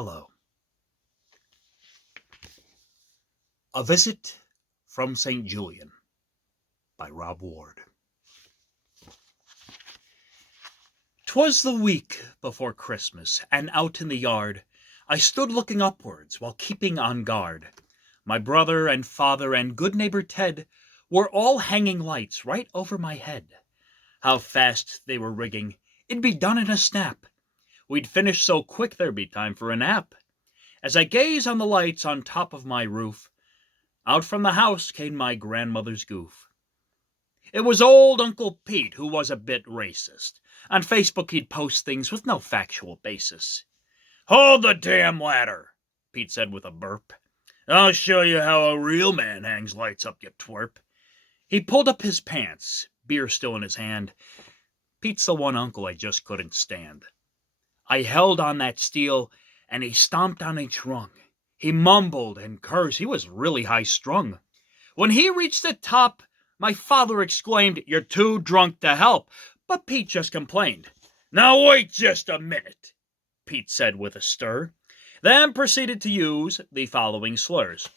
Hello. A Visit from St. Julian by Rob Ward. 'Twas the week before Christmas, and out in the yard I stood looking upwards while keeping on guard. My brother and father and good neighbor Ted were all hanging lights right over my head. How fast they were rigging, it'd be done in a snap. We'd finish so quick there'd be time for a nap. As I gaze on the lights on top of my roof, out from the house came my grandmother's goof. It was old Uncle Pete, who was a bit racist. On Facebook he'd post things with no factual basis. "Hold the damn ladder," Pete said with a burp. "I'll show you how a real man hangs lights up, you twerp." He pulled up his pants, beer still in his hand. Pete's the one uncle I just couldn't stand. I held on that steel, and he stomped on each rung. He mumbled and cursed. He was really high-strung. When he reached the top, my father exclaimed, "You're too drunk to help." But Pete just complained. "Now wait just a minute," Pete said with a stir, then proceeded to use the following slurs.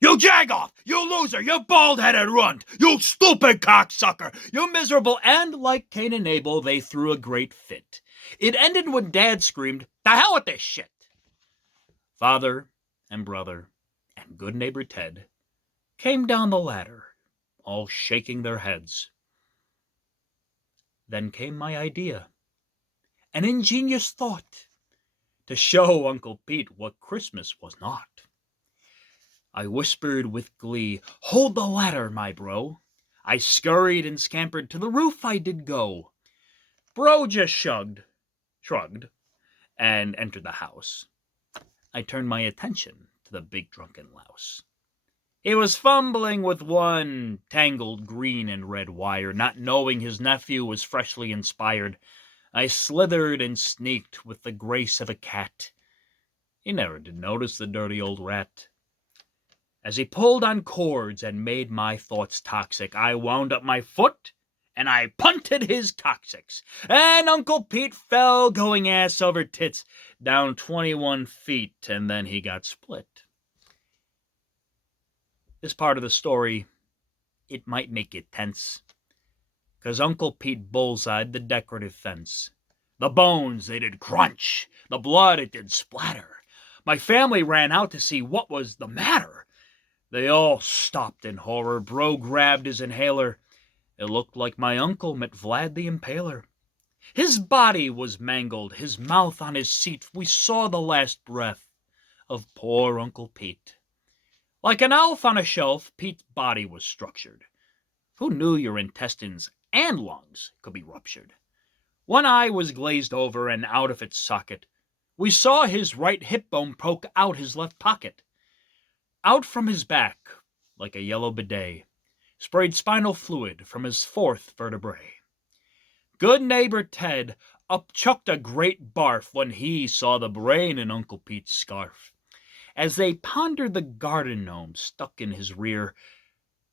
"You jagoff! You loser! You bald-headed runt! You stupid cocksucker! You miserable..." And like Cain and Abel, they threw a great fit. It ended when Dad screamed, "The hell with this shit!" Father and brother and good neighbor Ted came down the ladder, all shaking their heads. Then came my idea, an ingenious thought, to show Uncle Pete what Christmas was not. I whispered with glee, "Hold the ladder, my bro." I scurried and scampered to the roof I did go. Bro just shrugged, and entered the house. I turned my attention to the big drunken louse. He was fumbling with one tangled green and red wire, not knowing his nephew was freshly inspired. I slithered and sneaked with the grace of a cat. He never did notice the dirty old rat. As he pulled on cords and made my thoughts toxic, I wound up my foot and I punted his coccyx. And Uncle Pete fell going ass over tits down 21 feet, and then he got split. This part of the story, it might make it tense, 'cause Uncle Pete bullseyed the decorative fence. The bones, they did crunch. The blood, it did splatter. My family ran out to see what was the matter. They all stopped in horror. Bro grabbed his inhaler. It looked like my uncle met Vlad the Impaler. His body was mangled, his mouth on his seat. We saw the last breath of poor Uncle Pete. Like an elf on a shelf, Pete's body was structured. Who knew your intestines and lungs could be ruptured? One eye was glazed over and out of its socket. We saw his right hip bone poke out his left pocket. Out from his back, like a yellow bidet, sprayed spinal fluid from his fourth vertebrae. Good neighbor Ted upchucked a great barf when he saw the brain in Uncle Pete's scarf. As they pondered the garden gnome stuck in his rear,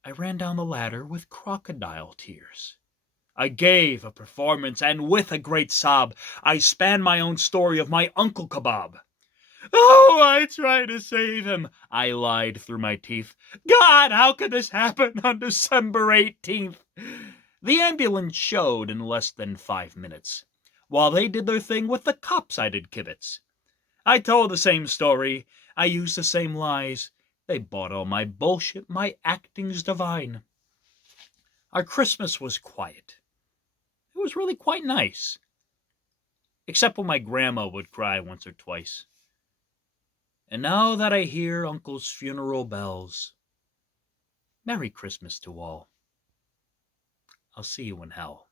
I ran down the ladder with crocodile tears. I gave a performance, and with a great sob, I span my own story of my Uncle Kebab. "Oh, I tried to save him," I lied through my teeth. "God, how could this happen on December 18th? The ambulance showed in less than 5 minutes. While they did their thing with the cops, I did kibitz. I told the same story. I used the same lies. They bought all my bullshit. My acting's divine. Our Christmas was quiet. It was really quite nice. Except when my grandma would cry once or twice. And now that I hear Uncle's funeral bells, Merry Christmas to all. I'll see you in hell.